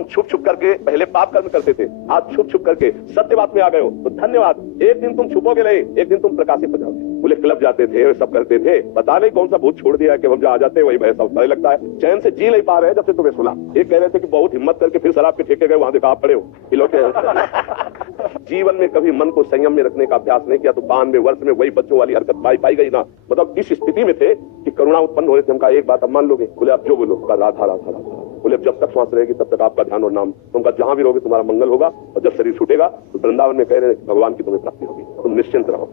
तुम छुप छुप करके पहले पाप कर्म करते थे, आज छुप छुप करके सत्य बात में आ गए हो तो धन्यवाद। एक दिन तुम छुपोगे नहीं, एक दिन तुम प्रकाशित हो जाओगे। बोले क्लब जाते थे, सब करते थे, पता नहीं कौन सा भूत छोड़ दिया कि हम जहाँ जाते हैं वही भय सब लगता है। चैन से जी नहीं पा रहे जब से तुम्हें सुना। एक कह रहे थे कि बहुत हिम्मत करके फिर शराब के ठेके गए, वहां देखा आप पड़े हो। जीवन में कभी मन को संयम में रखने का अभ्यास नहीं किया तो 92 वर्ष में वही बच्चों वाली हरकत पाई गई ना। मतलब इस स्थिति में थे कि करुणा उत्पन्न हो रही थी। हमका एक बात अब मान लोगे? बोले आप जो बोलो। राधा राधा राधा। बोले जब तक श्वास रहेगी तब तक आपका ध्यान और नाम, तुमका जहां भी रहोगे तुम्हारा मंगल होगा, और जब शरीर छूटेगा तो वृंदावन में कह रहे भगवान की तुम्हें प्राप्ति होगी, तुम निश्चिंत रहो।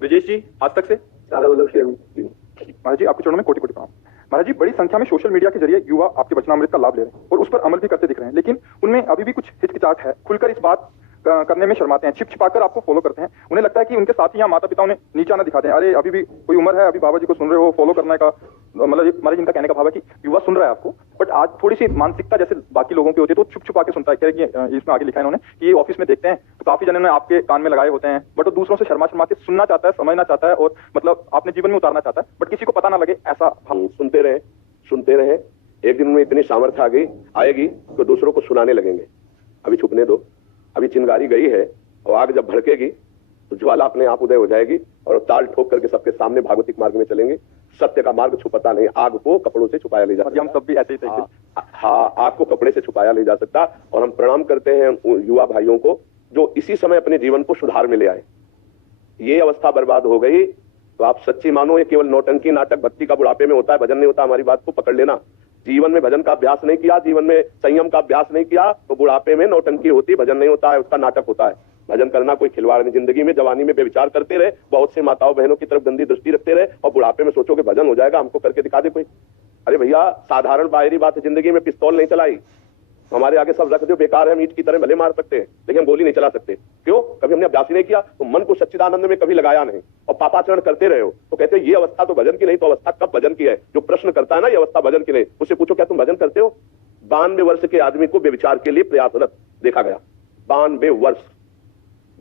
विजेश जी, आज तक से महाराज जी आपके चरणों में कोटि कोटि प्रणाम। महाराज जी, बड़ी संख्या में सोशल मीडिया के जरिए युवा आपके वचनामृत का लाभ ले रहे हैं और उस पर अमल भी करते दिख रहे हैं, लेकिन उनमें अभी भी कुछ हिचकिचाहट है, खुलकर इस बात करने में शर्माते हैं, छिप छिपाकर आपको फॉलो करते हैं। उन्हें लगता है कि उनके साथी या माता पिता उन्हें नीचा ना दिखा दें। अरे अभी भी कोई उम्र है, अभी बाबा जी को सुन रहे हो, फॉलो करने का मतलब महाराज इनका कहने का भाव है कि युवा सुन रहा है आपको, बट आज थोड़ी सी मानसिकता जैसे बाकी लोगों की होती है तो छुप छुपा के सुनता है। कह रहे कि इसमें आगे लिखा है इन्होंने कि ये ऑफिस में देखते हैं तो काफी जनों ने आपके कान में लगाए होते हैं, बट वो दूसरों से शर्मा शर्मा के सुनना चाहता है, समझना चाहता है और मतलब आपने जीवन में उतारना चाहता है, बट किसी को पता ना लगे ऐसा। हम सुनते रहे, एक दिन में इतनी सामर्थ्य आएगी तो दूसरों को सुनाने लगेंगे। अभी छुपने दो, अभी चिंगारी गई है और आग जब भड़केगी तो ज्वाला अपने आप उदय हो जाएगी और ताल ठोक करके सबके सामने भागवतिक मार्ग में चलेंगे। सत्य का मार्ग छुपता नहीं, आग को कपड़ों से छुपाया ले जा सकता। हम सब भी ऐसे ही थे। हाँ, आग को कपड़े से छुपाया ले जा सकता। और हम प्रणाम करते हैं युवा भाइयों को जो इसी समय अपने जीवन को सुधार में ले आए। ये अवस्था बर्बाद हो गई तो आप सच्ची मानो ये केवल नौटंकी नाटक भक्ति का बुढ़ापे में होता है, भजन नहीं होता। हमारी बात को पकड़ लेना। जीवन में भजन का अभ्यास नहीं किया, जीवन में संयम का अभ्यास नहीं किया तो बुढ़ापे में नौटंकी होती, भजन नहीं होता है, उसका नाटक होता है। भजन करना कोई खिलवाड़ नहीं। जिंदगी में जवानी में बेविचार करते रहे, बहुत से माताओं बहनों की तरफ गंदी दृष्टि रखते रहे और बुढ़ापे में सोचो कि भजन हो जाएगा, हमको करके दिखा दे कोई। अरे भैया, साधारण बाहरी बात है, जिंदगी में पिस्तौल नहीं चलाई, हमारे आगे सब रख दो, बेकार है, मीट की तरह भले मार सकते हैं लेकिन हम गोली नहीं चला सकते। क्यों? कभी हमने अभ्यास ही नहीं किया, तो मन को सच्चिदानंद में कभी लगाया नहीं और पापाचरण करते रहे हो। तो कहते हैं ये अवस्था तो भजन की नहीं, तो अवस्था कब भजन की है? जो प्रश्न करता है ना ये अवस्था भजन की नहीं, उससे पूछो क्या तुम भजन करते हो? 92 वर्ष के आदमी को बेविचार के लिए प्रयासरत देखा गया। 92 वर्ष,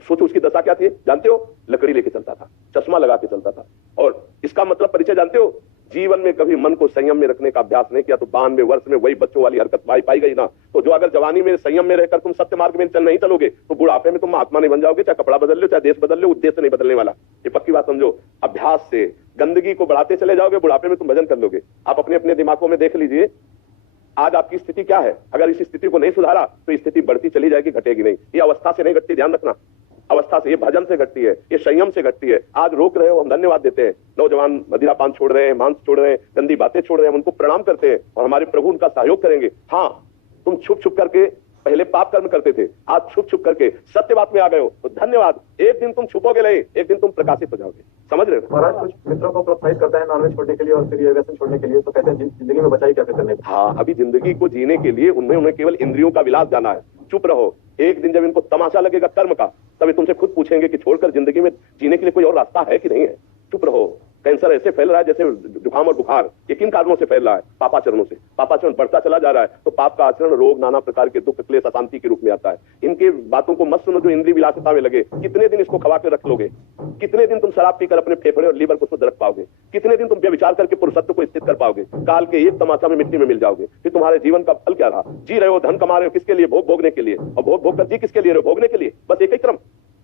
सोचो उसकी दशा क्या थी जानते हो? लकड़ी लेके चलता था, चश्मा लगा के चलता था। और इसका मतलब परिचय जानते हो? जीवन में कभी मन को संयम में रखने का अभ्यास नहीं किया तो 92 वर्ष में वही बच्चों वाली हरकत पाई गई ना। तो जो अगर जवानी में संयम में रहकर तुम सत्य मार्ग में नहीं चलोगे तो बुढ़ापे में तुम महात्मा नहीं बन जाओगे। चाहे कपड़ा बदल लो, चाहे देश बदल लो, उद्देश्य नहीं बदलने वाला। ये पक्की बात समझो। अभ्यास से गंदगी को बढ़ाते चले जाओगे, बुढ़ापे में तुम भजन कर लोगे। आप अपने अपने दिमागों में देख लीजिए आज आपकी स्थिति क्या है। अगर इस स्थिति को नहीं सुधारा तो स्थिति बढ़ती चली जाएगी, घटेगी नहीं। ये अवस्था से नहीं घटती, ध्यान रखना। अवस्था से, ये भजन से घटती है, ये संयम से घटती है। आज रोक रहे हो, हम धन्यवाद देते हैं। नौजवान मदिरा पान छोड़ रहे हैं, मांस छोड़ रहे हैं, गंदी बातें छोड़ रहे हैं, हम उनको प्रणाम करते हैं और हमारे प्रभु उनका सहयोग करेंगे। हाँ, तुम छुप छुप करके पहले पाप कर्म करते थे, आज छुप छुप करके सत्य बात में आ गए हो तो धन्यवाद। एक दिन तुम छुपोगे नहीं, एक दिन तुम प्रकाशित हो जाओगे। समझ रहे हो? महाराज कुछ मित्रों को प्रोत्साहित करता है नॉनवेज छोड़ने के लिए और फिर ये व्यसन छोड़ने के लिए, तो कहते हैं जिंदगी में बचाई क्या करने। हाँ, अभी जिंदगी को जीने के लिए उन्हें केवल इंद्रियों का विलास जाना है। चुप रहो। एक दिन जब इनको तमाशा लगेगा कर्म का तभी तुमसे खुद पूछेंगे कि छोड़कर जिंदगी में जीने के लिए कोई और रास्ता है कि नहीं है। चुप रहो। कैंसर ऐसे फैल रहा है जैसे जुकाम और बुखार। ये किन कारणों से फैल रहा है? पापाचरणों से। पापाचरण बढ़ता चला जा रहा है तो पाप का आचरण रोग, नाना प्रकार के दुख, क्लेश, अशांति के रूप में आता है। इनके बातों को मत सुनो जो इंद्रिय विलासिता में लगे। कितने दिन इसको खवा के रख लोगे? कितने दिन तुम शराब पीकर अपने फेफड़े और लीवर को शुद्ध रख पाओगे? कितने दिन तुम व्यभिचार करके पुरुषत्व को स्थित कर पाओगे? काल के एक तमाचा में मिट्टी में मिल जाओगे। फिर तुम्हारे जीवन का फल क्या रहा? जी रहे हो, धन कमा रहे हो, किसके लिए? भोग भोगने के लिए। और भोग भोग कर जी किसके लिए रहे हो? भोगने के लिए। बस एक ही क्रम।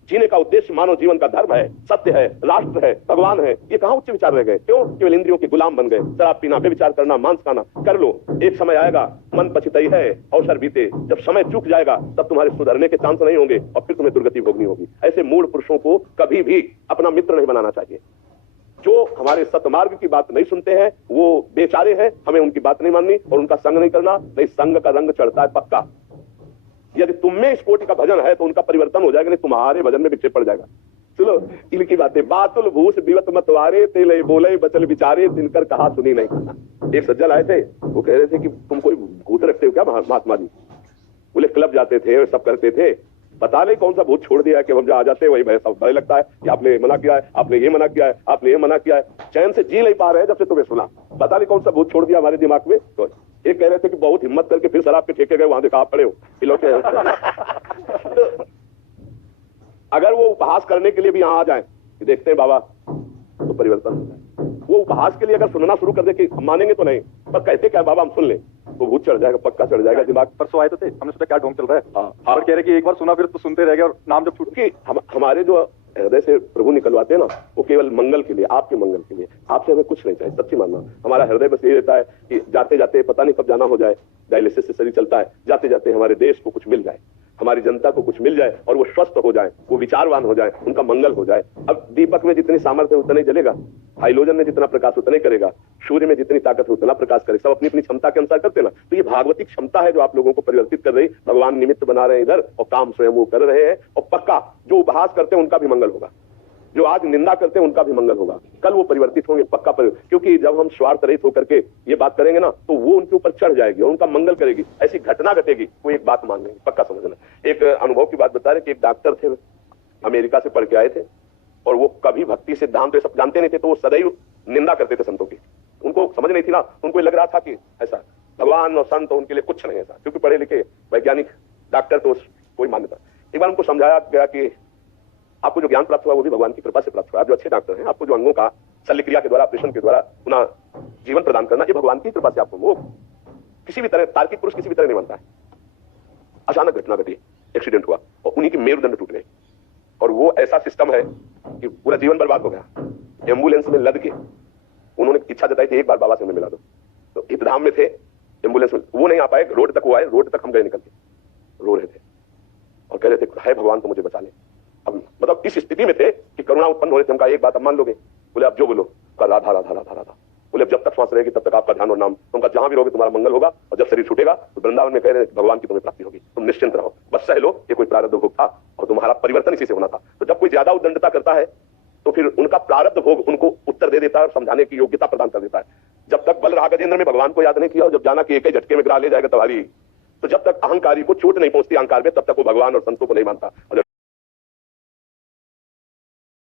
जीने का उद्देश्य मानव जीवन का धर्म है, सत्य है, राष्ट्र है, भगवान है। ये कहां उच्च विचार रह गए? क्यों? केवल इंद्रियों के गुलाम बन गए। शराब पीना, व्यभिचार करना, मांस खाना कर लो। एक समय आएगा, मन पछताई है, अवसर बीते, जब समय चूक जाएगा तब तुम्हारे सुधरने के चांस नहीं होंगे और फिर तुम्हें दुर्गति भोगनी होगी। ऐसे मूढ़ पुरुषों को कभी भी अपना मित्र नहीं बनाना चाहिए। जो हमारे सतमार्ग की बात नहीं सुनते हैं वो बेचारे हैं, हमें उनकी बात नहीं माननी और उनका संग नहीं करना। नहीं, संग का रंग चढ़ता है पक्का। यदि तुम में इस कोटि का भजन है तो उनका परिवर्तन हो जाएगा, नहीं तुम्हारे भजन में विक्षेप पड़ जाएगा। चलो इनकी बातें। बातुल भूष बिवत मतवारे तेले बोले बचल विचारे तिनकर कहा सुनी नहीं। एक सज्जन आए थे, वो कह रहे थे कि तुम कोई भूत रखते हो क्या महात्मा जी? बोले क्लब जाते थे, सब करते थे, पता नहीं कौन सा भूत छोड़ दिया कि हम जहाँ जाते हैं वही भय सब भय लगता है कि आपने मना किया है, आपने ये मना किया है, आपने ये मना किया है। चैन से जी नहीं पा रहे हैं जब से तुम्हें सुना। पता नहीं कौन सा भूत छोड़ दिया हमारे दिमाग में। तो एक कह रहे थे कि बहुत हिम्मत करके फिर शराब के ठेके गए, वहां देखा आप पड़े हो। तो अगर वो उपहास करने के लिए भी यहाँ आ जाए कि देखते हैं बाबा, तो परिवर्तन हो जाए। वो उपहास के लिए अगर सुनना शुरू कर दे कि मानेंगे तो नहीं, पर कहते क्या बाबा हम सुन लें, वो भूत चढ़ जाएगा, पक्का चढ़ जाएगा दिमाग। परसों आए तो थे, हमने सोचा क्या ढोंग चल रहा है। हाँ। पर कह रहे कि एक बार सुना फिर तो सुनते रह गए और नाम जब छूट कि हमारे जो हृदय से प्रभु निकलवाते हैं ना, वो केवल मंगल के लिए, आपके मंगल के लिए। आपसे हमें कुछ नहीं चाहिए, सच्ची मानना। हमारा हृदय बस ये रहता है कि जाते जाते पता नहीं कब जाना हो जाए, डायलिसिस से शरीर चलता है, जाते जाते हमारे देश को कुछ मिल जाए, हमारी जनता को कुछ मिल जाए और वो स्वस्थ हो जाए, वो विचारवान हो जाए, उनका मंगल हो जाए। अब दीपक में जितनी सामर्थ्य है उतना ही जलेगा, हाइलोजन में जितना प्रकाश उतना ही करेगा, सूर्य में जितनी ताकत है उतना प्रकाश करे। सब अपनी अपनी क्षमता के अनुसार करते ना। तो ये भागवतिक क्षमता है जो आप लोगों को परिवर्तित कर रही। भगवान निमित्त बना रहे हैं इधर और काम स्वयं वो कर रहे हैं। और पक्का जो उपहास करते हैं उनका भी मंगल होगा, जो आज निंदा करते हैं उनका भी मंगल होगा। कल वो परिवर्तित होंगे पक्का क्योंकि जब हम स्वार्थ रहित होकर के ये बात करेंगे ना, तो वो उनके ऊपर चढ़ जाएगी और उनका मंगल करेगी। ऐसी घटना घटेगी, वो एक बात मान लेंगे, पक्का समझना। एक अनुभव की बात बता रहे कि एक डॉक्टर थे, अमेरिका से पढ़ के आए थे और वो कभी भक्ति सिद्धांत ये सब जानते नहीं थे, तो वो सदैव निंदा करते थे संतों की। उनको समझ नहीं थी ना, उनको लग रहा था कि ऐसा भगवान और संत उनके लिए कुछ नहीं, ऐसा क्योंकि पढ़े लिखे वैज्ञानिक डॉक्टर तो कोई मान्यता। एक बार उनको समझाया गया कि आपको जो ज्ञान प्राप्त हुआ वो भी भगवान की कृपा से प्राप्त हुआ। आप जो अच्छे डॉक्टर हैं, आपको जो अंगों का शल्य क्रिया के द्वारा, ऑपरेशन के द्वारा पुनः जीवन प्रदान करना, ये भगवान की कृपा से आपको, वो किसी भी तरह तार्किक पुरुष किसी भी तरह नहीं बनता है। अचानक घटना घटी, एक्सीडेंट हुआ और उन्हीं की मेरुदंड टूट गई और वो ऐसा सिस्टम है कि पूरा जीवन बर्बाद हो गया। एम्बुलेंस में लद के उन्होंने इच्छा जताई थी एक बार बाबा से हमें मिला दो, तो हितधाम में थे, एम्बुलेंस में वो नहीं आ पाए, रोड तक वो आए, रोड तक हम गए निकल के, रो रहे थे और कह रहे थे हाय भगवान तो मुझे बचा ले। अब मतलब इस स्थिति में थे कि करुणा उत्पन्न हो रही थी। हमका एक बात अब मान लोगे? बोले आप जो बोलो। राधा राधा राधा राधा। बोले जब तक सांस रहेगी तब तक आपका ध्यान और नाम, तुमका जहां भी रहोगे तुम्हारा मंगल होगा और जब शरीर छूटेगा तो वृंदावन में कह रहे भगवान की तुम्हें प्राप्ति होगी, तुम निश्चिंत रहो, बस सह लो, ये कोई प्रारब्ध भोग था और तुम्हारा परिवर्तन इसी से होना था। तो जब कोई ज्यादा उद्दंडता करता है तो फिर उनका प्रारब्ध भोग उनको उत्तर दे देता है और समझाने की योग्यता प्रदान कर देता है। जब तक बल रहा गजेंद्र में भगवान को याद नहीं किया और जब जाना कि एक ही झटके में गिरा ले जाएगा तुम्हारी, तो जब तक अहंकारी को चोट नहीं पहुंचती अहंकार में, तब तक वो भगवान और संतों को नहीं मानता। और